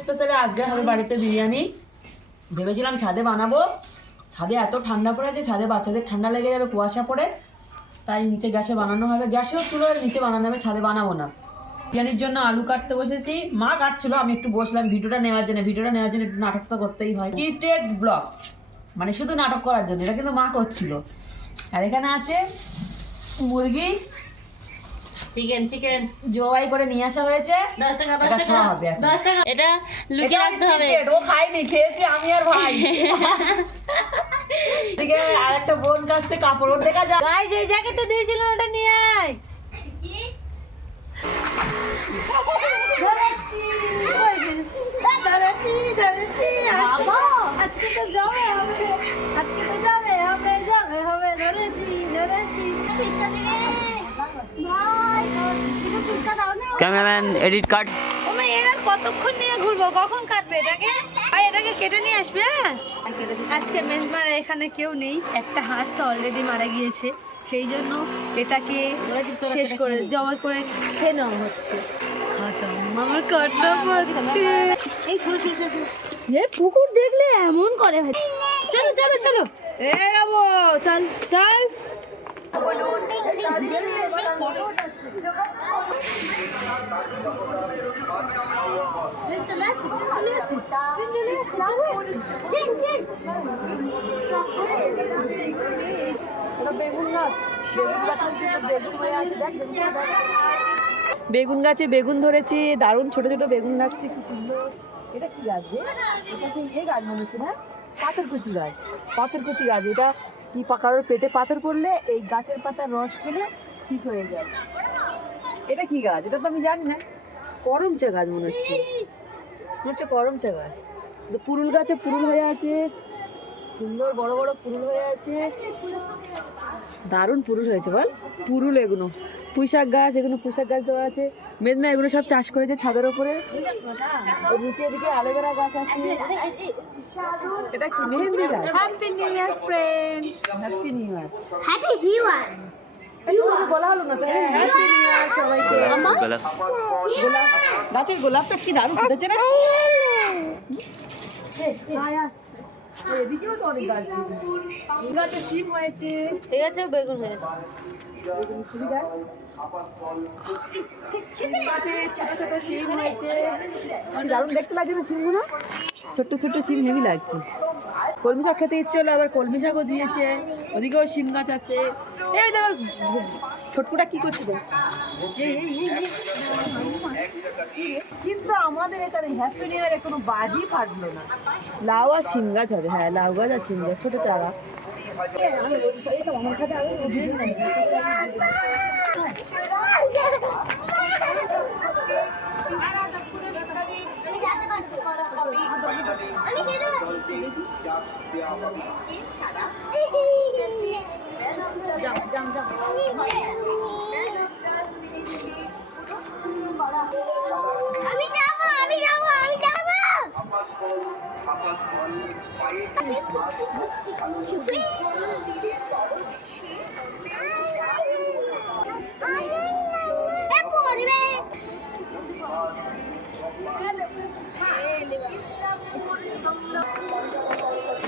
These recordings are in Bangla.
স্পেশালি আজকে হবে বাড়িতে বিরিয়ানি। ভেবেছিলাম ছাদে বানাবো, ছাদে এত ঠান্ডা পড়েছে, ছাদে বাচ্চাদের ঠান্ডা লেগে যাবে, কুয়াশা পড়ে, তাই নিচে গ্যাসে বানানো হবে। গ্যাসেও চুলোর নিচে বানানো হবে, ছাদে বানাবো না। বিরিয়ানির জন্য আলু কাটতে বসেছি, মা কাটছিল, আমি একটু বসলাম ভিডিওটা নেওয়ার জন্য একটু নাটক তো করতেই হয়, স্ক্রিপ্টেড ব্লগ, মানে শুধু নাটক করার জন্য। এটা কিন্তু মা করছিল। আর এখানে আছে মুরগি, চিকেন জবাই করে নিয়ে আসা হয়েছে। 10 টাকা এটা ছোঁয়া হবে এখন। 10 টাকা। এটা লুকিয়ে রাখতে হবে। ও খাইনি, খেয়েছি আমি আর ভাই। এদিকে আর একটা বোন কাছে কাপড় ওর দেখা যায়। গাইস এই জ্যাকেটটা দিয়েছিলাম, ওটা নিয়ে আয়। কি ধরেছি বাবা, আজকে তো যাবে হবে ধরেছি ক্যামেরাম্যান এডিট কাট। এরা কতক্ষণ নিয়ে ঘুরবো, কখন কাটবে এটাকে? এটাকে কেটে নিয়ে আসবে। আজকে মেজমার এখানে কেউ নেই, একটা হাঁস তো অলরেডি মারা গিয়েছে, সেই জন্য এটাকে শেষ করে জবাই করে খেয়ে নেওয়া হচ্ছে। আমার কাটা পাচ্ছে। এই পুকুর দেখলে এমন করে। চলো এ যাবো, চল বেগুন গাছে বেগুন ধরেছি, দারুণ ছোট ছোট বেগুন লাগছে, কি সুন্দর। এটা কি গাছ রে? এটা সেই গাছ মনে হচ্ছে না, পাথরকুচি গাছ। এটা কি, কারোর পেটে পাথর পড়লে এই গাছের পাতার রস খেলে ঠিক হয়ে যায়। এটা কি গাছ? এটা তো আমি জানি না। করমচা গাছ মনে হচ্ছে করমচা গাছ। পুরুল গাছে পুরুল হয়ে আছে, সুন্দর বড় বড় পুরুল হয়ে আছে, দারুণ পুরুল হয়েছে বল। পুরুল এগুলো পুঁইশাক গাছ, দেওয়া আছে। মেঘনা এগুলো সব চাষ করেছে ছাদের ওপরে। নিচে এদিকে অ্যালোভেরা গাছ আছে। এটা কি মেহেন্দি গাছ? Happy new your friend, happy new year. Happy new year. বলা হলো না তো, হ্যাপি নিউ ইয়ার সবাইকে। গোলাপ গাছের গোলাপটা কি দারুণ ফুটেছে না। এদিকেও তো অনেক গাছ দিয়েছে। শিম হয়েছে, ঠিক আছে, বেগুন হয়েছে। ছোট ছোট শিম হয়েছে, দারুণ দেখতে লাগছে না শিমগুলো? ছোট্ট ছোট্ট শিম হেভি লাগছে। কলমি শাক খেতে ইচ্ছে হলো, আবার কলমি শাকও দিয়েছে। ওদিকেও শিম গাছ আছে। এই দেখো ছোটকুটা কি করছে দেখ। কিন্তু আমাদের এখানে হ্যাপি নিউ ইয়ারে কোনো বাজি ফাটলো না। লাউ আর শিম গাছ হবে, হ্যাঁ লাউ গাছ আর শিম গাছ, ছোট চারা। আমার সাথে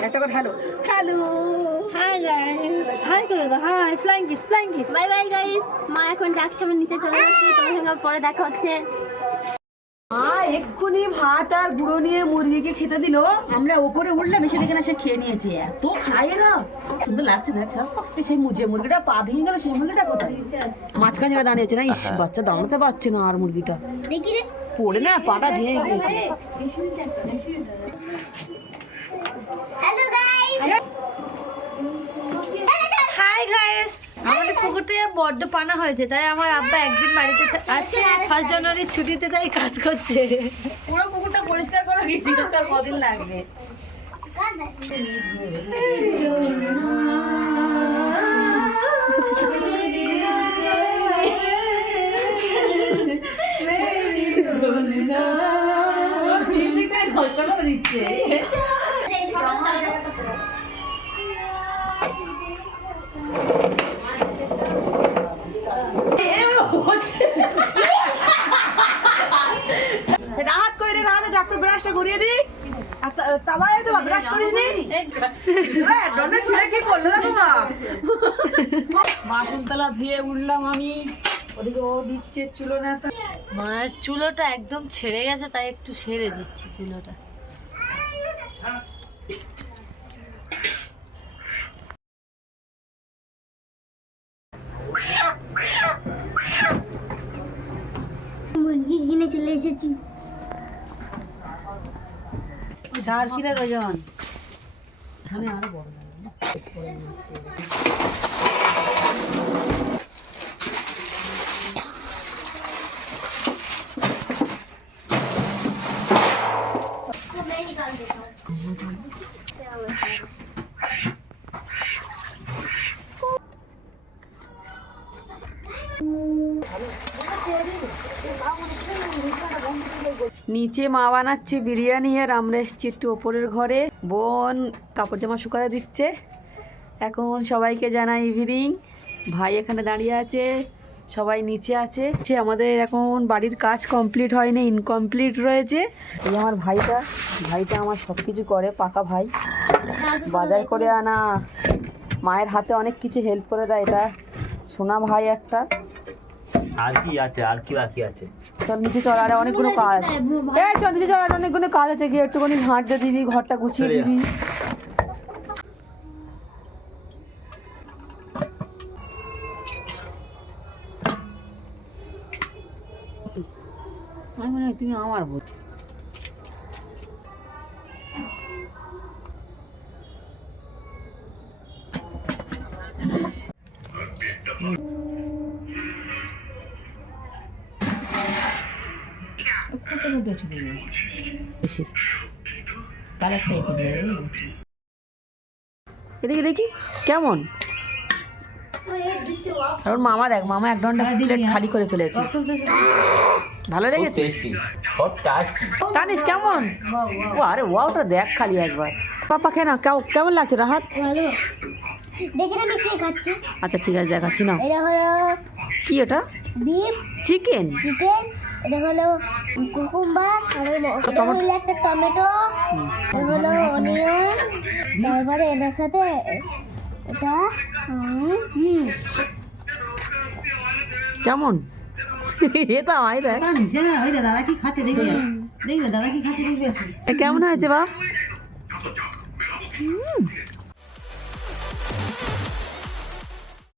একটা করে হ্যালো হাই গাইস, হাই করে দাও, hi, flying kiss. Bye bye guys, মা এখন ডাকছে, আমি নিচে চলে যাচ্ছি, তোমার সঙ্গে পরে দেখা হচ্ছে। এক্ষুনি ভাত আর গুঁড়ো নিয়ে মুরগিকে খেতে দিল, আমরা ওপরে উঠলাম, এসে দেখে না সে খেয়ে নিয়েছে। এত খায় না, সুন্দর লাগছে দেখ সব। সেই মুরগিটা পা ভেঙে গেল, সেই মুরগিটা কোথায়? মাঝখানে যেটা দাঁড়িয়েছে না, ইস বাচ্চা দাঁড়াতে পারছে না। আর মুরগিটা পড়ে না পাটা ভেঙে গিয়েছে। হাই গাইস, আমাদের পুকুরতে বড্ড পানা হয়েছে, তাই আমার আব্বা একদিন বাড়িতে আছে, 1 জানুয়ারির ছুটিতে, তাই কাজ করছে। পুরো পুকুরটা পরিষ্কার করা গেছি, তার কদিন লাগবে। দিচ্ছে রাত করে তাহলে ডাক্তার ব্রাশটা ঘুরিয়ে দিই আর তাবায় তো ব্রাশ করিস নি ডন্ডা ছিঁড়ে কি করলো দেখো মা বাসনতলা ধুয়ে উঠলাম আমি ওদিকে ও দিচ্ছে চুলো না তো মায়ের চুলোটা একদম ছেড়ে গেছে তাই একটু সেরে দিচ্ছি চুলোটা। মুরগি কিনে চলে এসেছি। 4 কিলোর ওজন আমি আরো বড় मैं निकाल देता हूँ। নিচে মা বানাচ্ছে বিরিয়ানি আর আমরা এসেছি একটু ওপরের ঘরে। বোন কাপড় জামা শুকাতে দিচ্ছে। এখন সবাইকে জানাই ইভিনিং। ভাই এখানে দাঁড়িয়ে আছে, সবাই নিচে আছে। আমাদের এখন বাড়ির কাজ কমপ্লিট হয়নি, ইনকমপ্লিট রয়েছে। এই আমার ভাইটা আমার সব কিছু করে, পাকা ভাই। বাজার করে আনা, মায়ের হাতে অনেক কিছু হেল্প করে দেয়। এটা সোনা ভাই একটা। আর কি আছে, আর কি বাকি আছে? চল নিচে চল, আর অনেকগুলো কাজ। এই চল নিচে চল, আর অনেকগুলো কাজ আছে। গিয়ে একটুখানি ঝাঁটতে দিবি, ঘরটা গুছিয়ে দিবি। আমি মনে হয় তুমি আমার বোধ। এদিকে দেখি কেমন। আর ওর মামা দেখ, মামা এক ঘন্টা প্লেট খালি করে ফেলেছে। ভালো লেগেছে? টেস্টি, সব টেস্টি। জানিস কেমন? ও আরে ওটা দেখ খালি একবার। পাপা খেয়ে না, কেমন লাগছে রাহাত? ভালো। দেখেন আমি কি খাচ্ছি। আচ্ছা ঠিক আছে, দেখাচ্ছি না। এটা হলো কি এটা? Beef chicken. এটা হলো কুকুম্বার, আর এটা হলো একটা টমেটো, এটা হলো অনিয়ন, তারপরে এটার সাথে এটা কেমন? এটা হয় দেখ দাদা কি খাচ্ছে দেখবে, দেখবে দাদা কি খাচ্ছে দেখবে। কেমন হয়েছে বাপ?